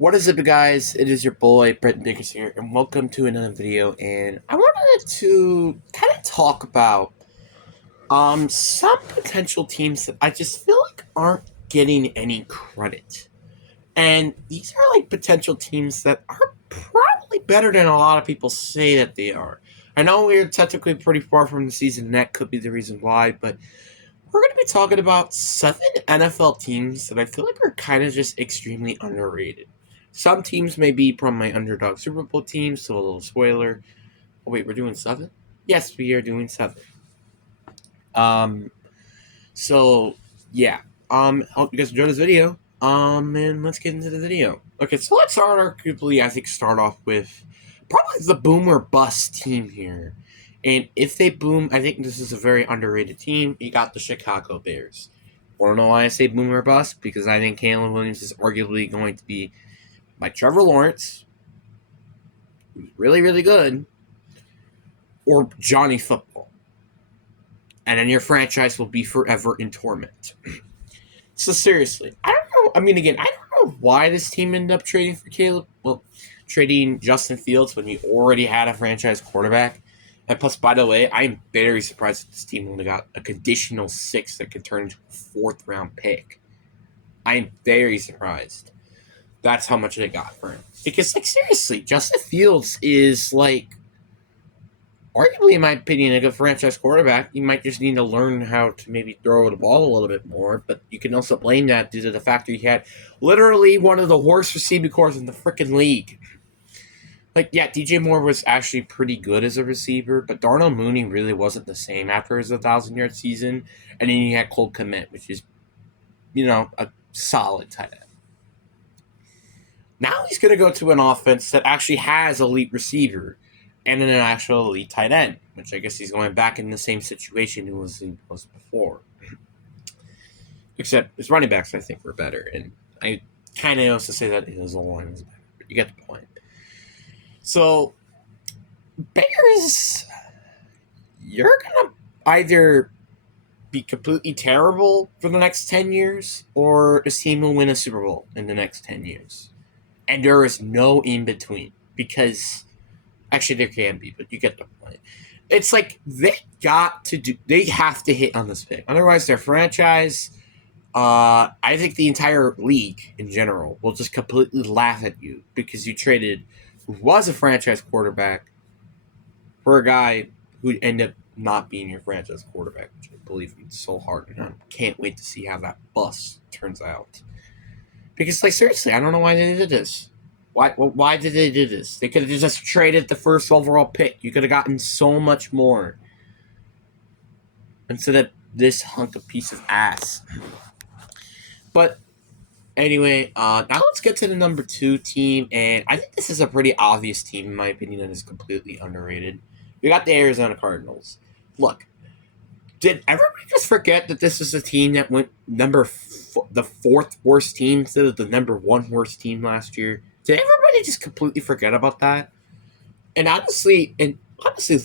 What is up, guys? It is your boy Brenton Dickers here, and welcome to another video. And I wanted to kind of talk about some potential teams that I just feel like aren't getting any credit. And these are like potential teams that are probably better than a lot of people say that they are. I know we're technically pretty far from the season, and that could be the reason why, but we're going to be talking about 7 NFL teams that I feel like are kind of just extremely underrated. Some teams may be from my underdog Super Bowl team, so a little spoiler. Oh wait, we're doing 7? Yes, we are doing 7. Um, so yeah. Hope you guys enjoyed this video. And let's get into the video. Okay, so let's start off with probably the boom or bust team here. And if they boom, I think this is a very underrated team. You got the Chicago Bears. Want to know why I say boom or bust? Because I think Caleb Williams is arguably going to be like Trevor Lawrence, who's really, really good, or Johnny Football. And then your franchise will be forever in torment. So seriously, I don't know. I mean, again, I don't know why this team ended up trading for Caleb. Well, trading Justin Fields when you already had a franchise quarterback. And plus, by the way, I'm very surprised that this team only got a conditional 6 that could turn into a 4th-round pick. I'm very surprised. That's how much they got for him. Because, like, seriously, Justin Fields is, like, arguably, in my opinion, a good franchise quarterback. You might just need to learn how to maybe throw the ball a little bit more, but you can also blame that due to the fact that he had literally one of the worst receiving corps in the freaking league. Like, yeah, DJ Moore was actually pretty good as a receiver, but Darnell Mooney really wasn't the same after his 1,000-yard season. And then you had Cole Kmet, which is, a solid tight end. Now he's going to go to an offense that actually has elite receiver and an actual elite tight end, which I guess he's going back in the same situation he was before. Except his running backs, I think, were better. And I kind of also say that his O-line was better, but you get the point. So, Bears, you're going to either be completely terrible for the next 10 years, or this team will win a Super Bowl in the next 10 years. And there is no in between, because actually there can be, but you get the point. It's like they have to hit on this pick. Otherwise, their franchise, I think the entire league in general will just completely laugh at you because you traded who was a franchise quarterback for a guy who ended up not being your franchise quarterback, which I believe is so hard. And I can't wait to see how that bust turns out. Because, like, seriously, I don't know why they did this. Why did they do this? They could have just traded the first overall pick. You could have gotten so much more instead of this hunk of piece of ass. But anyway, now let's get to the number 2 team, and I think this is a pretty obvious team, in my opinion, that is completely underrated. We got the Arizona Cardinals. Look, did everybody just forget that this is a team that went the 4th worst team instead of the number 1 worst team last year? Did everybody just completely forget about that? And honestly,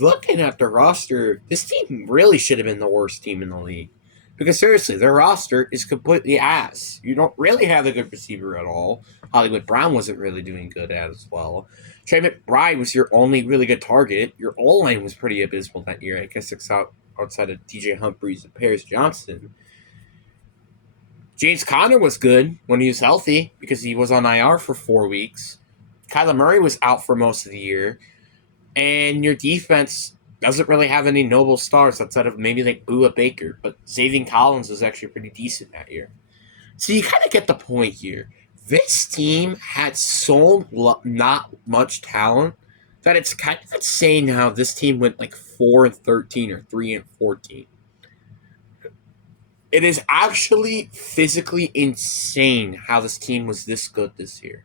looking at the roster, this team really should have been the worst team in the league. Because seriously, their roster is completely ass. You don't really have a good receiver at all. Hollywood Brown wasn't really doing good as well. Trey McBride was your only really good target. Your O-line was pretty abysmal that year. I guess it's outside of DJ Humphries and Paris Johnson. James Conner was good when he was healthy because he was on IR for 4 weeks. Kyler Murray was out for most of the year. And your defense doesn't really have any noble stars outside of maybe like Bua Baker. But Zaven Collins was actually pretty decent that year. So you kind of get the point here. This team had so not much talent that it's kind of insane how this team went like 4-13 or 3-14. It is actually physically insane how this team was this good this year.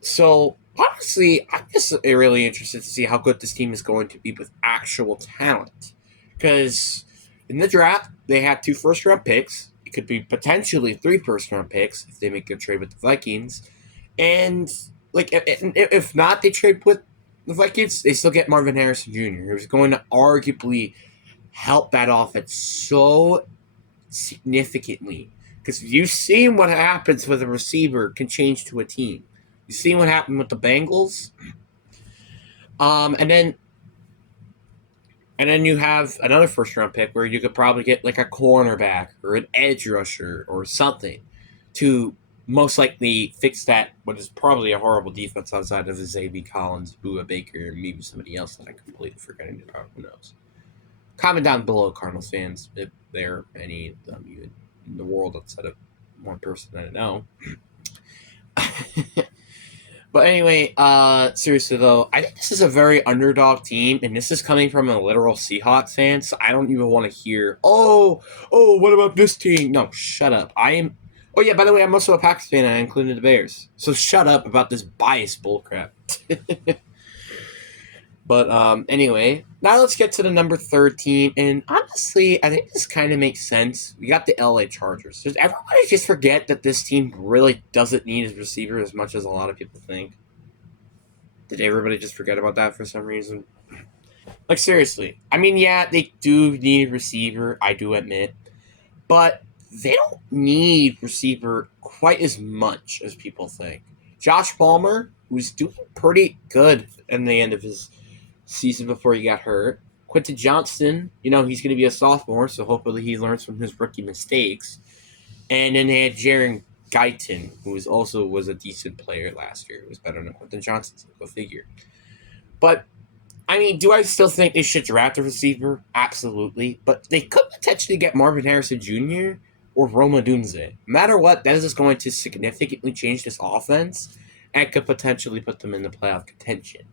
So, honestly, I'm just really interested to see how good this team is going to be with actual talent. Because in the draft, they had 2 first-round picks. It could be potentially 3 first-round picks if they make a trade with the Vikings. And, like, if not, they trade with the Vikings, they still get Marvin Harrison Jr., who's going to arguably help that offense so significantly Because you've seen what happens with a receiver can change to a team. You've seen what happened with the Bengals. And then you have another first round pick where you could probably get like a cornerback or an edge rusher or something to most likely fix that what is probably a horrible defense outside of the Xavier Collins, Bua Baker, and maybe somebody else that I'm completely forgetting about. Who knows? Comment down below, Cardinals fans, if there are any of them even in the world outside of one person that I know. But anyway, seriously though, I think this is a very underdog team, and this is coming from a literal Seahawks fan, so I don't even want to hear, oh, what about this team? No, shut up. Oh yeah, by the way, I'm also a Packers fan, and I included the Bears. So shut up about this biased bullcrap. But anyway, now let's get to the number 13. And honestly, I think this kind of makes sense. We got the LA Chargers. Does everybody just forget that this team really doesn't need a receiver as much as a lot of people think? Did everybody just forget about that for some reason? Like, seriously. I mean, yeah, they do need a receiver, I do admit. But they don't need receiver quite as much as people think. Josh Palmer, who's doing pretty good in the end of his season before he got hurt. Quentin Johnston, he's going to be a sophomore, so hopefully he learns from his rookie mistakes. And then they had Jaren Guyton, who was a decent player last year. It was better than Quentin Johnston, so go figure. But, I mean, do I still think they should draft a receiver? Absolutely. But they could potentially get Marvin Harrison Jr. or Rome Odunze. No matter what, that is just going to significantly change this offense and could potentially put them in the playoff contention.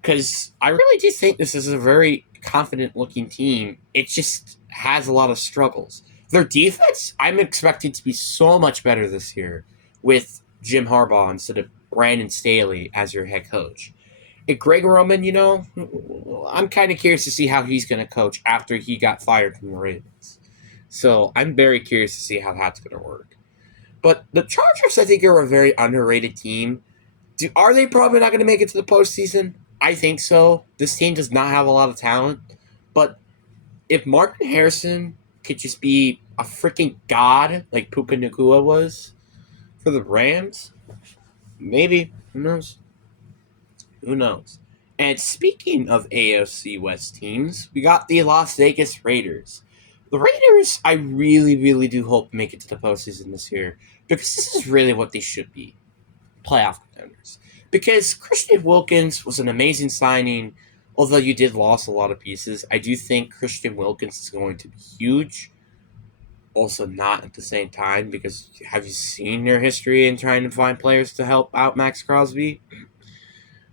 Because I really do think this is a very confident-looking team. It just has a lot of struggles. Their defense, I'm expecting to be so much better this year with Jim Harbaugh instead of Brandon Staley as your head coach. And Greg Roman, I'm kind of curious to see how he's going to coach after he got fired from the Ravens. So I'm very curious to see how that's going to work. But the Chargers, I think, are a very underrated team. Are they probably not going to make it to the postseason? I think so. This team does not have a lot of talent. But if Martin Harrison could just be a freaking god like Puka Nacua was for the Rams, maybe. Who knows? Who knows? And speaking of AFC West teams, we got the Las Vegas Raiders. The Raiders, I really, really do hope make it to the postseason this year because this is really what they should be. Playoff contenders. Because Christian Wilkins was an amazing signing, although you did lose a lot of pieces. I do think Christian Wilkins is going to be huge. Also not at the same time, because have you seen their history in trying to find players to help out Max Crosby?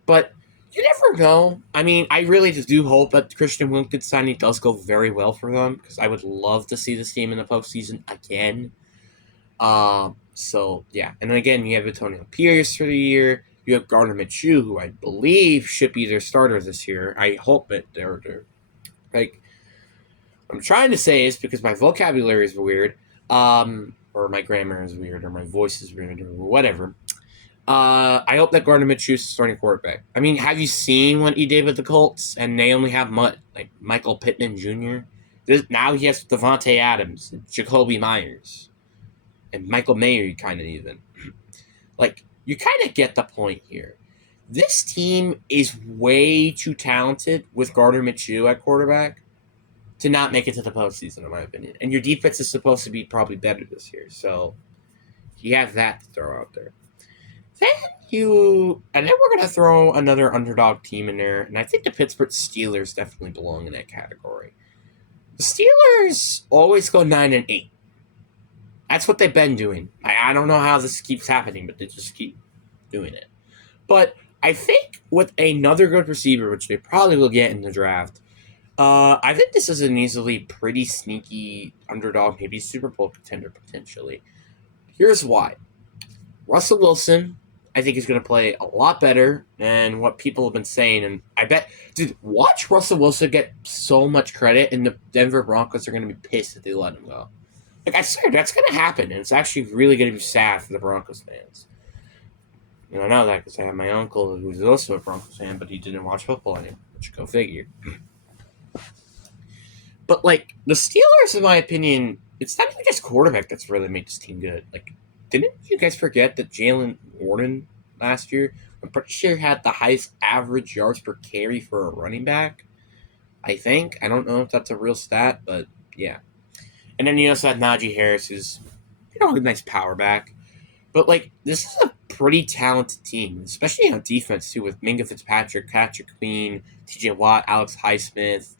But you never know. I mean, I really just do hope that Christian Wilkins signing does go very well for them, because I would love to see this team in the postseason again. So, yeah. And then again, you have Antonio Pierce for the year. You have Gardner Minshew, who I believe should be their starter this year. I hope that they're like, I'm trying to say is because my vocabulary is weird, or my grammar is weird, or my voice is weird, or whatever. I hope that Gardner Minshew is starting quarterback. I mean, have you seen what he did with the Colts? And they only have like Michael Pittman Jr. Now he has Devontae Adams, Jacoby Myers, and Michael Mayer, kind of even. Like, you kind of get the point here. This team is way too talented with Gardner Minshew at quarterback to not make it to the postseason, in my opinion. And your defense is supposed to be probably better this year, so you have that to throw out there. And then we're going to throw another underdog team in there, and I think the Pittsburgh Steelers definitely belong in that category. The Steelers always go 9-8. That's what they've been doing. I don't know how this keeps happening, but they just keep doing it. But I think with another good receiver, which they probably will get in the draft, I think this is an easily pretty sneaky underdog, maybe Super Bowl contender potentially. Here's why. Russell Wilson, I think, is going to play a lot better than what people have been saying. And I bet, dude, watch Russell Wilson get so much credit, and the Denver Broncos are going to be pissed if they let him go. Like, I swear, that's going to happen, and it's actually really going to be sad for the Broncos fans. I know that because I have my uncle who's also a Broncos fan, but he didn't watch football anymore, which go figure. But, like, the Steelers, in my opinion, it's not even just quarterback that's really made this team good. Like, didn't you guys forget that Jalen Warren last year, I'm pretty sure, had the highest average yards per carry for a running back? I think. I don't know if that's a real stat, but yeah. And then you also had Najee Harris, who's, a nice power back. But, like, this is a pretty talented team, especially on defense, too, with Minka Fitzpatrick, Patrick Queen, TJ Watt, Alex Highsmith.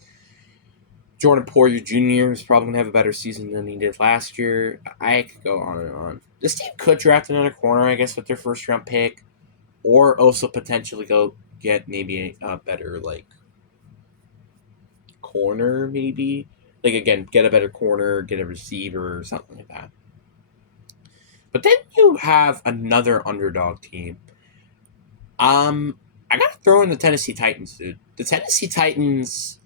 Jordan Poyer Jr. is probably going to have a better season than he did last year. I could go on and on. This team could draft another corner, I guess, with their first round pick, or also potentially go get maybe a better, like, corner, maybe. Like, again, get a better corner, get a receiver, or something like that. But then you have another underdog team. I gotta throw in the Tennessee Titans, dude. The Tennessee Titans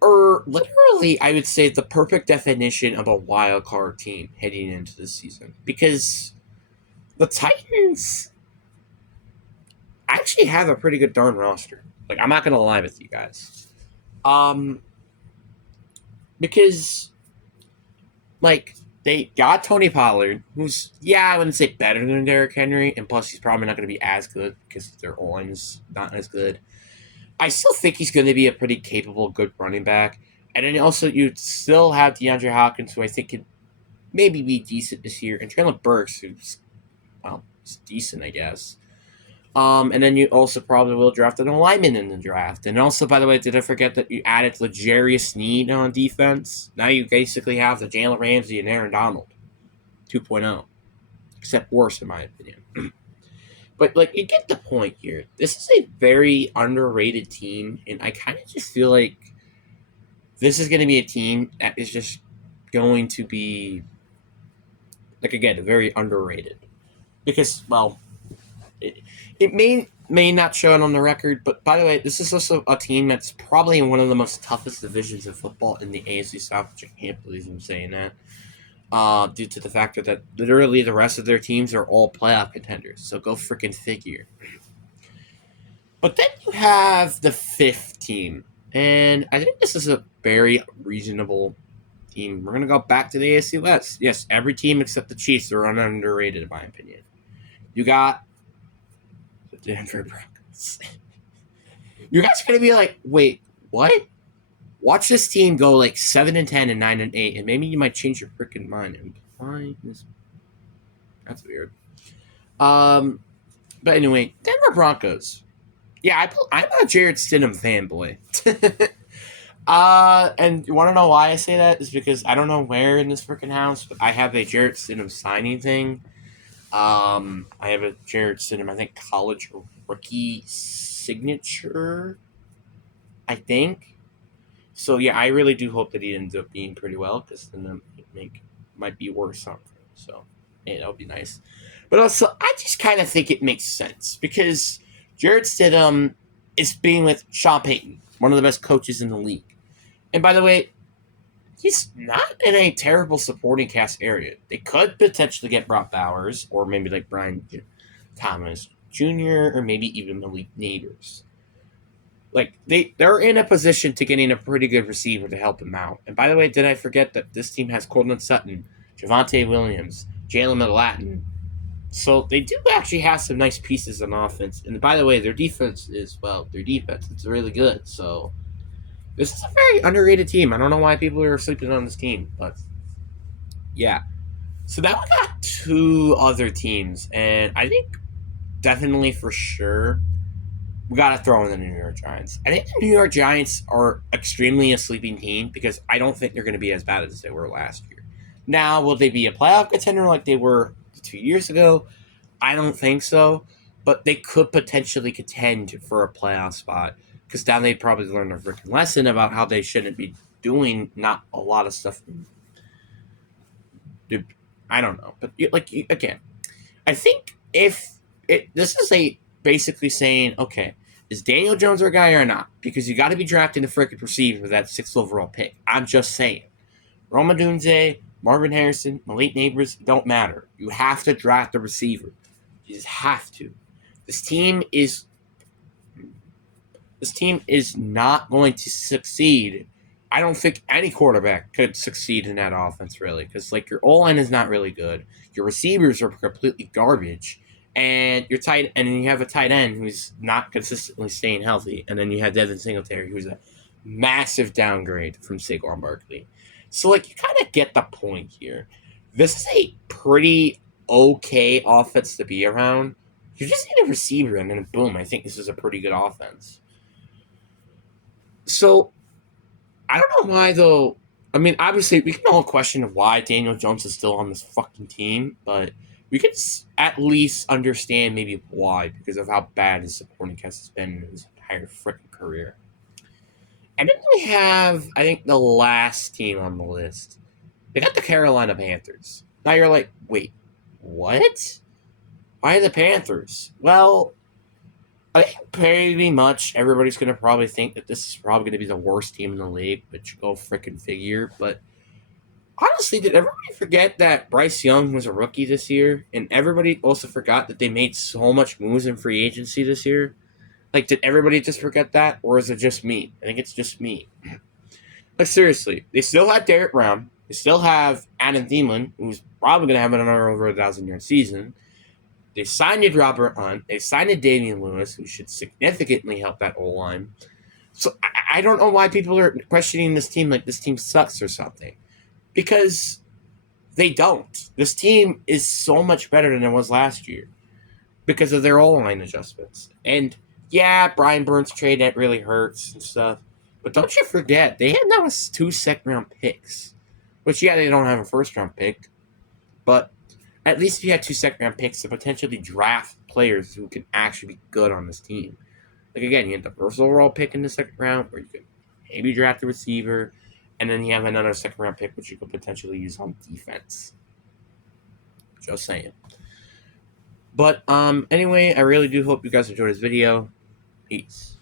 are literally, I would say, the perfect definition of a wild card team heading into this season. Because the Titans actually have a pretty good darn roster. Like, I'm not gonna lie with you guys. Because, like, they got Tony Pollard, who's, I wouldn't say better than Derrick Henry, and plus he's probably not going to be as good because their O-line is not as good. I still think he's going to be a pretty capable, good running back. And then also you still have DeAndre Hopkins, who I think could maybe be decent this year, and Traylon Burks, who's, he's decent, I guess. And then you also probably will draft an alignment in the draft. And also, by the way, did I forget that you added L'Jarius Sneed on defense? Now you basically have the Jalen Ramsey and Aaron Donald 2.0. Except worse, in my opinion. But, like, you get the point here. This is a very underrated team, and I kind of just feel like this is going to be a team that is just going to be, like, again, very underrated. Because, well, it may not show it on the record, but by the way, this is also a team that's probably in one of the most toughest divisions of football in the AFC South, which I can't believe I'm saying that, due to the fact that literally the rest of their teams are all playoff contenders, so go freaking figure. But then you have the fifth team, and I think this is a very reasonable team. We're going to go back to the AFC West. Yes, every team except the Chiefs are underrated, in my opinion. You got Denver Broncos. You guys are gonna be like, wait, what? Watch this team go like 7-10 and 9-8, and maybe you might change your freaking mind. And why is that's weird. But anyway, Denver Broncos. Yeah, I'm a Jarrett Stidham fanboy. And you want to know why I say that? Is because I don't know where in this freaking house, but I have a Jarrett Stidham signing thing. I have a Jarrett Stidham, I think, college rookie signature, I think. So, yeah, I really do hope that he ends up being pretty well, because then it might be worse on him. So, yeah, that'll be nice. But also, I just kind of think it makes sense, because Jarrett Stidham is being with Sean Payton, one of the best coaches in the league. And by the way, he's not in a terrible supporting cast area. They could potentially get Brock Bowers, or maybe like Brian Thomas Jr., or maybe even Malik Neighbors. Like, they're in a position to getting a pretty good receiver to help him out. And by the way, did I forget that this team has Courtland Sutton, Javonte Williams, Jalen McLaughlin. So they do actually have some nice pieces on offense. And by the way, their defense is it's really good. So this is a very underrated team. I don't know why people are sleeping on this team, but yeah. So now we got two other teams, and I think definitely for sure we got to throw in the New York Giants. I think the New York Giants are extremely a sleeping team because I don't think they're going to be as bad as they were last year. Now, will they be a playoff contender like they were 2 years ago? I don't think so, but they could potentially contend for a playoff spot. Because now they probably learned a freaking lesson about how they shouldn't be doing not a lot of stuff. I don't know. But, again, I think if this is basically saying, okay, is Daniel Jones our guy or not? Because you got to be drafting the freaking receiver with that 6th overall pick. I'm just saying. Rome Odunze, Marvin Harrison, Malik Neighbors, don't matter. You have to draft a receiver. You just have to. This team is not going to succeed I don't think any quarterback could succeed in that offense really, because like your O line is not really good, your receivers are completely garbage, and and then you have a tight end who's not consistently staying healthy, and then you have Devin Singletary, who's a massive downgrade from Saquon Barkley. So like you kind of get the point here. This is a pretty okay offense to be around. You just need a receiver, and then boom, I think this is a pretty good offense. So I don't know why though. I mean, obviously, we can all question why Daniel Jones is still on this fucking team, but we can at least understand maybe why because of how bad his supporting cast has been in his entire freaking career. And then we have, I think, the last team on the list. They got the Carolina Panthers. Now you're like, wait, what? Why the Panthers? Well, I think pretty much everybody's going to probably think that this is probably going to be the worst team in the league, which go freaking figure. But honestly, did everybody forget that Bryce Young was a rookie this year? And everybody also forgot that they made so much moves in free agency this year? Like, did everybody just forget that? Or is it just me? I think it's just me. Like, seriously, they still have Derek Brown. They still have Adam Thielen, who's probably going to have another over 1,000-yard season. They signed Robert Hunt. They signed Damian Lewis, who should significantly help that O line. So I don't know why people are questioning this team like this team sucks or something. Because they don't. This team is so much better than it was last year because of their O line adjustments. And yeah, Brian Burns trade that really hurts and stuff. But don't you forget, they had now 2 second-round picks. Which, yeah, they don't have a first-round pick. But at least you had 2 second-round picks to potentially draft players who can actually be good on this team. Like, again, you had the first overall pick in the second round, where you could maybe draft a receiver, and then you have another second-round pick, which you could potentially use on defense. Just saying. But, anyway, I really do hope you guys enjoyed this video. Peace.